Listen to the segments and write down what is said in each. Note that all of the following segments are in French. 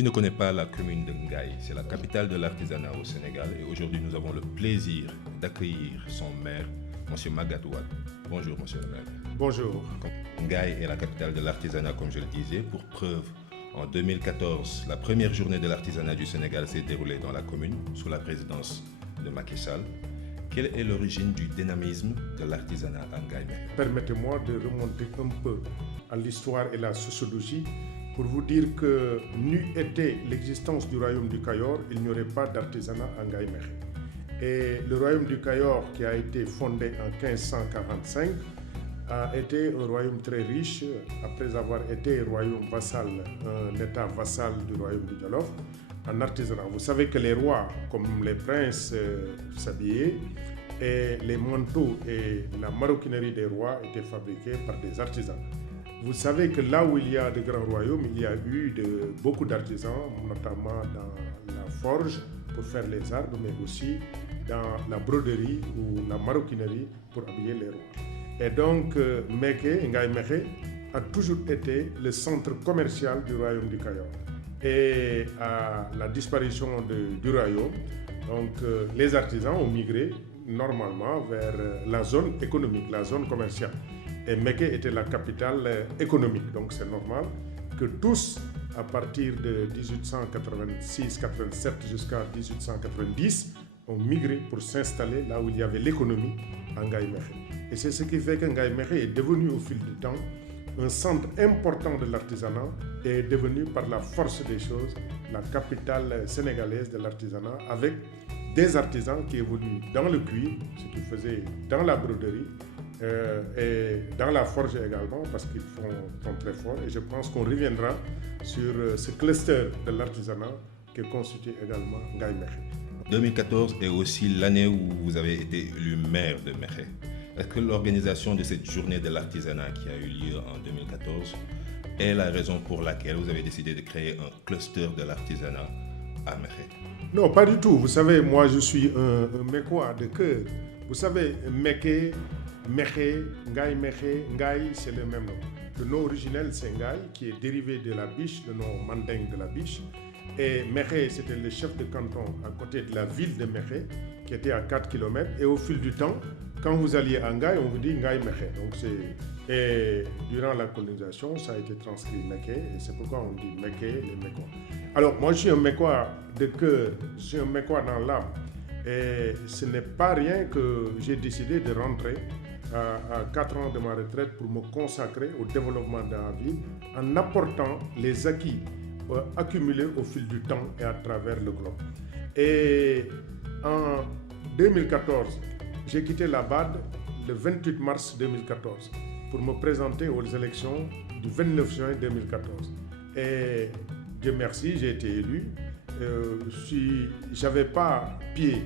Qui ne connaît pas la commune de Ngaye? C'est la capitale de l'artisanat au Sénégal et aujourd'hui nous avons le plaisir d'accueillir son maire, M. Magatte Wade. Bonjour M. le maire. Bonjour. Ngaye est la capitale de l'artisanat comme je le disais. Pour preuve, en 2014, la première journée de l'artisanat du Sénégal s'est déroulée dans la commune sous la présidence de Macky Sall. Quelle est l'origine du dynamisme de l'artisanat à Ngaye? Permettez-moi de remonter un peu à l'histoire et la sociologie pour vous dire que n'eût été l'existence du royaume du Cayor, il n'y aurait pas d'artisanat à Ngaye Mékhé. Et le royaume du Cayor, qui a été fondé en 1545, a été un royaume très riche après avoir été royaume vassal, un état vassal du royaume du Jolof, en artisanat. Vous savez que les rois, comme les princes, s'habillaient et les manteaux et la maroquinerie des rois étaient fabriqués par des artisans. Vous savez que là où il y a de grands royaumes, il y a eu beaucoup d'artisans, notamment dans la forge pour faire les armes, mais aussi dans la broderie ou la maroquinerie pour habiller les rois. Et donc, Ngaye Mékhé a toujours été le centre commercial du royaume du Cayor. Et à la disparition du royaume, donc, les artisans ont migré normalement vers la zone économique, la zone commerciale. Et Mékhé était la capitale économique, donc c'est normal que tous, à partir de 1886-87 jusqu'à 1890, ont migré pour s'installer là où il y avait l'économie à Ngaye Mékhé. Et c'est ce qui fait que Ngaye Mékhé est devenu au fil du temps un centre important de l'artisanat et est devenu par la force des choses la capitale sénégalaise de l'artisanat avec des artisans qui évoluent dans le cuir, ce qu'ils faisaient dans la broderie, et dans la forge également parce qu'ils font très fort et je pense qu'on reviendra sur ce cluster de l'artisanat que constitue également Ngaye Mékhé. 2014 est aussi l'année où vous avez été élu maire de Mékhé. Est-ce que l'organisation de cette journée de l'artisanat qui a eu lieu en 2014 est la raison pour laquelle vous avez décidé de créer un cluster de l'artisanat à Mékhé? Non, pas du tout. Vous savez, moi je suis un Mécois de cœur. Vous savez, Mékhé, Ngaye Mékhé, Ngaye, c'est le même nom. Le nom originel, c'est Ngaye, qui est dérivé de la biche, le nom mandingue de la biche. Et Mékhé, c'était le chef de canton à côté de la ville de Mékhé, qui était à 4 km. Et au fil du temps, quand vous alliez à Ngaye, on vous dit Ngaye Mékhé. Et durant la colonisation, ça a été transcrit Mékhé, et c'est pourquoi on dit Mékhé, les Mécois. Alors, moi, je suis un Mécois de cœur, je suis un Mécois dans l'âme. Et ce n'est pas rien que j'ai décidé de rentrer à 4 ans de ma retraite pour me consacrer au développement de la ville en apportant les acquis accumulés au fil du temps et à travers le globe. Et en 2014, j'ai quitté la BAD le 28 mars 2014 pour me présenter aux élections du 29 juin 2014. Et Dieu merci, j'ai été élu. Je n'avais pas pied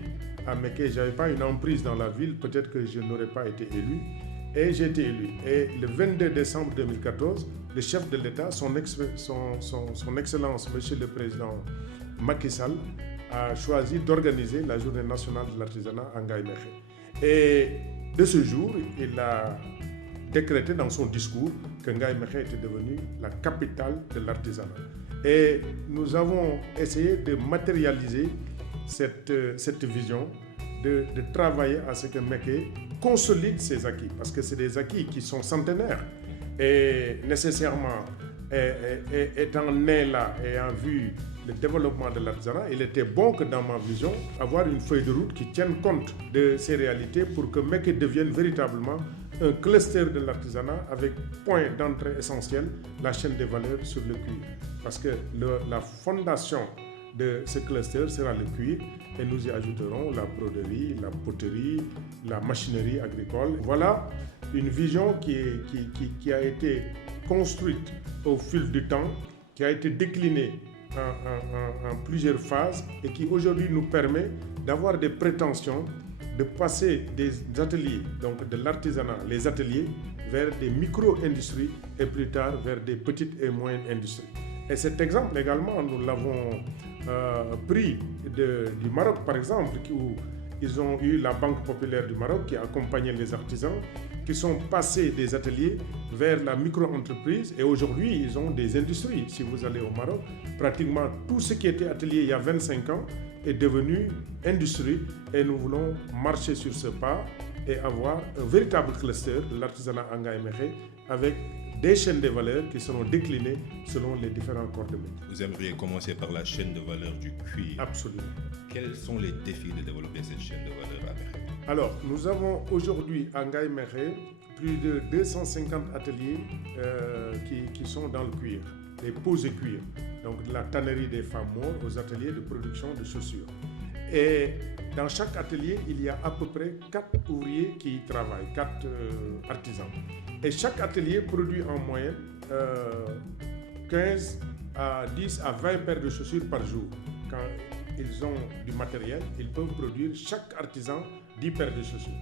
à Mékhé, je n'avais pas une emprise dans la ville, peut-être que je n'aurais pas été élu. Et j'ai été élu. Et le 22 décembre 2014, le chef de l'État, son Excellence, Monsieur le Président Macky Sall, a choisi d'organiser la Journée nationale de l'artisanat à Ngaye Mékhé. Et de ce jour, il a décrété dans son discours que Ngaye Mékhé était devenue la capitale de l'artisanat. Et nous avons essayé de matérialiser cette vision, de travailler à ce que Mékhé consolide ses acquis, parce que c'est des acquis qui sont centenaires. Et nécessairement, étant né là et ayant vu le développement de l'artisanat, il était bon que dans ma vision, avoir une feuille de route qui tienne compte de ces réalités pour que Mékhé devienne véritablement un cluster de l'artisanat avec point d'entrée essentiel, la chaîne des valeurs sur le cuir. Parce que la fondation de ce cluster sera le cuir et nous y ajouterons la broderie, la poterie, la machinerie agricole. Voilà une vision qui a été construite au fil du temps, qui a été déclinée en plusieurs phases et qui aujourd'hui nous permet d'avoir des prétentions de passer des ateliers, donc de l'artisanat, les ateliers, vers des micro-industries et plus tard vers des petites et moyennes industries. Et cet exemple également, nous l'avons pris du Maroc par exemple, où ils ont eu la Banque populaire du Maroc qui accompagnait les artisans qui sont passés des ateliers vers la micro-entreprise et aujourd'hui, ils ont des industries. Si vous allez au Maroc, pratiquement tout ce qui était atelier il y a 25 ans est devenu industrie et nous voulons marcher sur ce pas et avoir un véritable cluster de l'artisanat en Ngaye Mékhé avec des chaînes de valeur qui seront déclinées selon les différents corps de métier. Vous aimeriez commencer par la chaîne de valeur du cuir. Absolument. Quels sont les défis de développer cette chaîne de valeur à Mékhé? Alors, nous avons aujourd'hui à Ngaye Mékhé plus de 250 ateliers qui sont dans le cuir, les poses cuir, donc de la tannerie des femmes maures aux ateliers de production de chaussures. Et dans chaque atelier, il y a à peu près 4 ouvriers qui y travaillent, 4 artisans. Et chaque atelier produit en moyenne 15 à 10 à 20 paires de chaussures par jour. Quand ils ont du matériel, ils peuvent produire chaque artisan 10 paires de chaussures.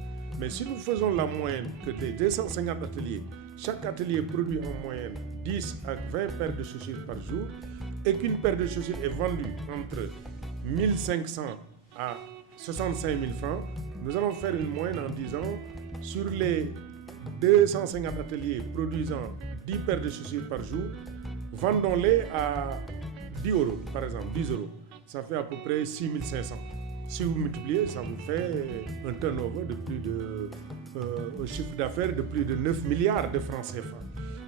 Mais si nous faisons la moyenne que des 250 ateliers, chaque atelier produit en moyenne 10 à 20 paires de chaussures par jour et qu'une paire de chaussures est vendue entre 1500 à 65 000 francs, nous allons faire une moyenne en disant sur les 250 ateliers produisant 10 paires de chaussures par jour, vendons-les à 10 euros, par exemple, 10 euros. Ça fait à peu près 6 500. Si vous multipliez, ça vous fait un turnover de plus de un chiffre d'affaires de plus de 9 milliards de francs CFA.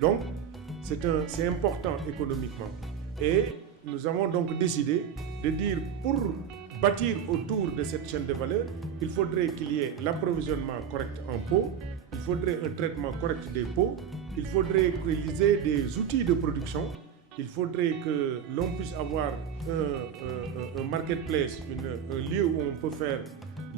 Donc, c'est important économiquement. Et nous avons donc décidé de dire pour bâtir autour de cette chaîne de valeur, il faudrait qu'il y ait l'approvisionnement correct en peau, il faudrait un traitement correct des peaux, il faudrait qu'il y ait des outils de production, il faudrait que l'on puisse avoir un marketplace, un lieu où on peut faire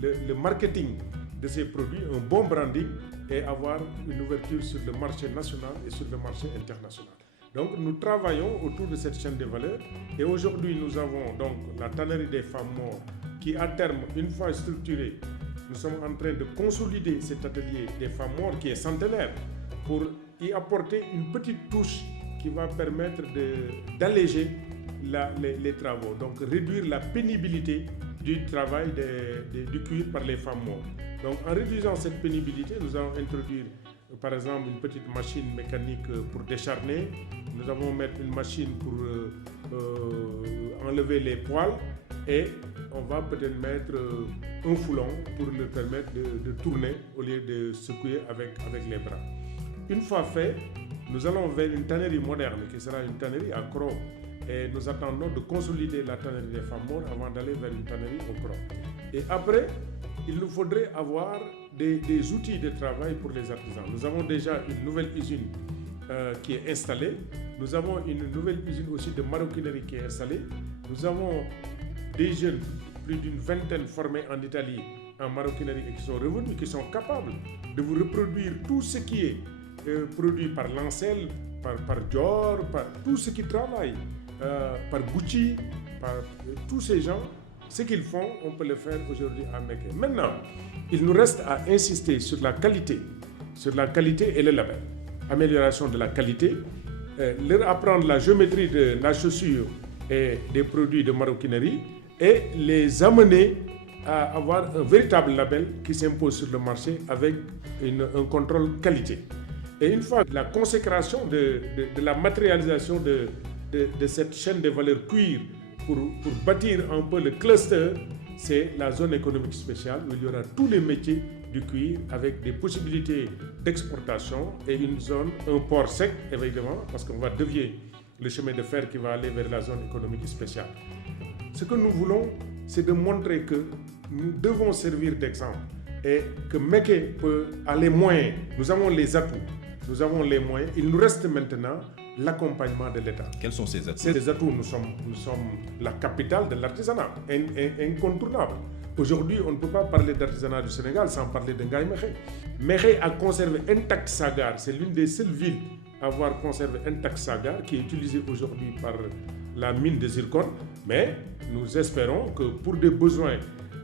le marketing de ces produits, un bon branding et avoir une ouverture sur le marché national et sur le marché international. Donc nous travaillons autour de cette chaîne de valeur et aujourd'hui nous avons donc la tannerie des femmes maures qui à terme, une fois structurée, nous sommes en train de consolider cet atelier des femmes maures qui est centenaire pour y apporter une petite touche qui va permettre d'alléger les travaux, donc réduire la pénibilité du travail du cuir par les femmes maures. Donc en réduisant cette pénibilité, nous allons introduire par exemple une petite machine mécanique pour décharner, nous allons mettre une machine pour enlever les poils et on va peut-être mettre un foulon pour leur permettre de tourner au lieu de secouer avec les bras. Une fois fait, nous allons vers une tannerie moderne qui sera une tannerie à chrome et nous attendons de consolider la tannerie des femmes maures avant d'aller vers une tannerie au chrome. Et après, il nous faudrait avoir des outils de travail pour les artisans. Nous avons déjà une nouvelle usine qui est installée. Nous avons une nouvelle usine aussi de maroquinerie qui est installée. Nous avons des jeunes, plus d'une vingtaine formés en Italie en maroquinerie et qui sont revenus, qui sont capables de vous reproduire tout ce qui est produit par Lancel, par Dior, par tout ce qui travaille, par Gucci, par tous ces gens. Ce qu'ils font, on peut le faire aujourd'hui à Mékhé. Maintenant, il nous reste à insister sur la qualité et le label. Amélioration de la qualité, leur apprendre la géométrie de la chaussure et des produits de maroquinerie et les amener à avoir un véritable label qui s'impose sur le marché avec un contrôle qualité. Et une fois la consécration de la matérialisation de cette chaîne de valeur cuir pour bâtir un peu le cluster, c'est la zone économique spéciale où il y aura tous les métiers du cuir avec des possibilités d'exportation et une zone, un port sec évidemment, parce qu'on va dévier le chemin de fer qui va aller vers la zone économique spéciale. Ce que nous voulons, c'est de montrer que nous devons servir d'exemple et que Mékhé peut aller moyens. Nous avons les atouts, nous avons les moyens. Il nous reste maintenant l'accompagnement de l'État. Quels sont ces atouts? Ces atouts, nous sommes la capitale de l'artisanat, incontournable. Aujourd'hui, on ne peut pas parler d'artisanat du Sénégal sans parler de Ngaye Mékhé. Mékhé a conservé intact sa gare. C'est l'une des seules villes à avoir conservé intact sa gare qui est utilisée aujourd'hui par la mine de zircon. Mais nous espérons que pour des besoins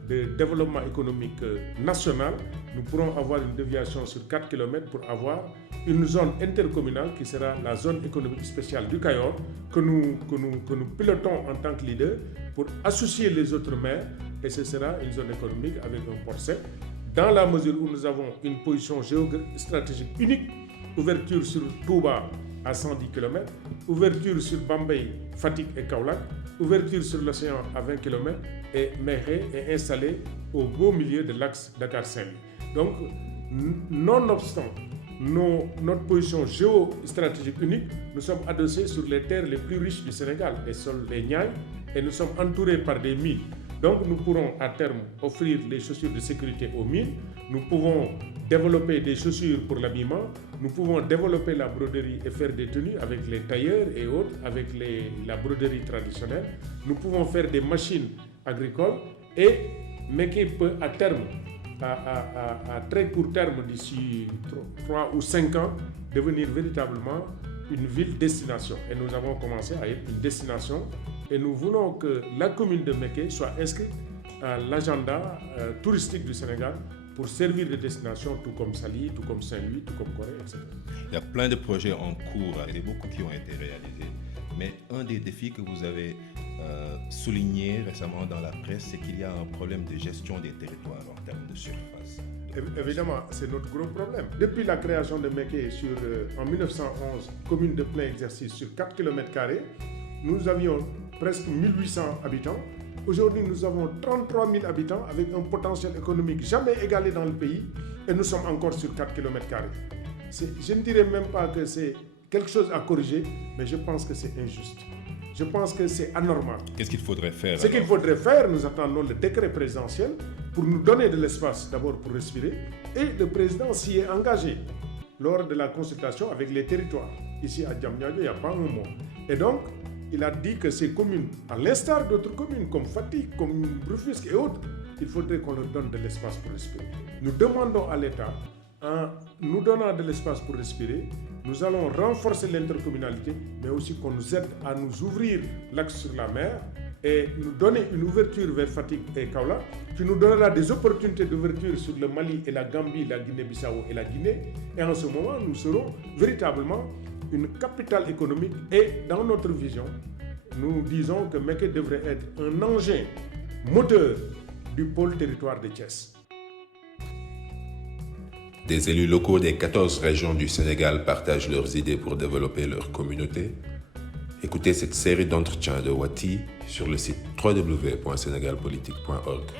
de développement économique national, nous pourrons avoir une déviation sur 4 km pour avoir une zone intercommunale qui sera la zone économique spéciale du Cayor que nous pilotons en tant que leader pour associer les autres maires et ce sera une zone économique avec un port sec dans la mesure où nous avons une position géostratégique unique, ouverture sur Touba à 110 km, ouverture sur Bambey, Fatick et Kaolack, ouverture sur l'océan à 20 km et Mekhe est installé au beau milieu de l'axe Dakar-Saint-Louis. Donc, nonobstant notre position géostratégique unique, nous sommes adossés sur les terres les plus riches du Sénégal, les sols des Niayes, et nous sommes entourés par des mines. Donc nous pourrons à terme offrir les chaussures de sécurité aux mines, nous pouvons développer des chaussures pour l'habillement, nous pouvons développer la broderie et faire des tenues avec les tailleurs et autres, avec la broderie traditionnelle, nous pouvons faire des machines agricoles et Mekhe peut à terme, à très court terme, d'ici 3 ou 5 ans, devenir véritablement une ville destination. Et nous avons commencé à être une destination et nous voulons que la commune de Mekhe soit inscrite à l'agenda touristique du Sénégal pour servir de destination, tout comme Saly, tout comme Saint-Louis, tout comme Corée, etc. Il y a plein de projets en cours et beaucoup qui ont été réalisés. Mais un des défis que vous avez souligné récemment dans la presse, c'est qu'il y a un problème de gestion des territoires en termes de surface. Évidemment, c'est notre gros problème. Depuis la création de Mekhe en 1911, commune de plein exercice sur 4 km², nous avions presque 1800 habitants. Aujourd'hui, nous avons 33 000 habitants avec un potentiel économique jamais égalé dans le pays et nous sommes encore sur 4 km². Je ne dirais même pas que c'est quelque chose à corriger, mais je pense que c'est injuste. Je pense que c'est anormal. Qu'est-ce qu'il faudrait faire? Ce qu'il faudrait faire, nous attendons le décret présidentiel pour nous donner de l'espace d'abord pour respirer et le président s'y est engagé lors de la consultation avec les territoires. Ici à Diamniadio, il n'y a pas un mot. Et donc, il a dit que ces communes, à l'instar d'autres communes comme Fatick, comme Rufisque et autres, il faudrait qu'on leur donne de l'espace pour respirer. Nous demandons à l'État, en nous donnant de l'espace pour respirer, nous allons renforcer l'intercommunalité, mais aussi qu'on nous aide à nous ouvrir l'axe sur la mer et nous donner une ouverture vers Fatick et Kaolack, qui nous donnera des opportunités d'ouverture sur le Mali et la Gambie, la Guinée-Bissau et la Guinée. Et en ce moment, nous serons véritablement une capitale économique et dans notre vision, nous disons que Mekhe devrait être un engin moteur du pôle territoire de Thiès. Des élus locaux des 14 régions du Sénégal partagent leurs idées pour développer leur communauté. Écoutez cette série d'entretiens de Wati sur le site www.senegalpolitique.org.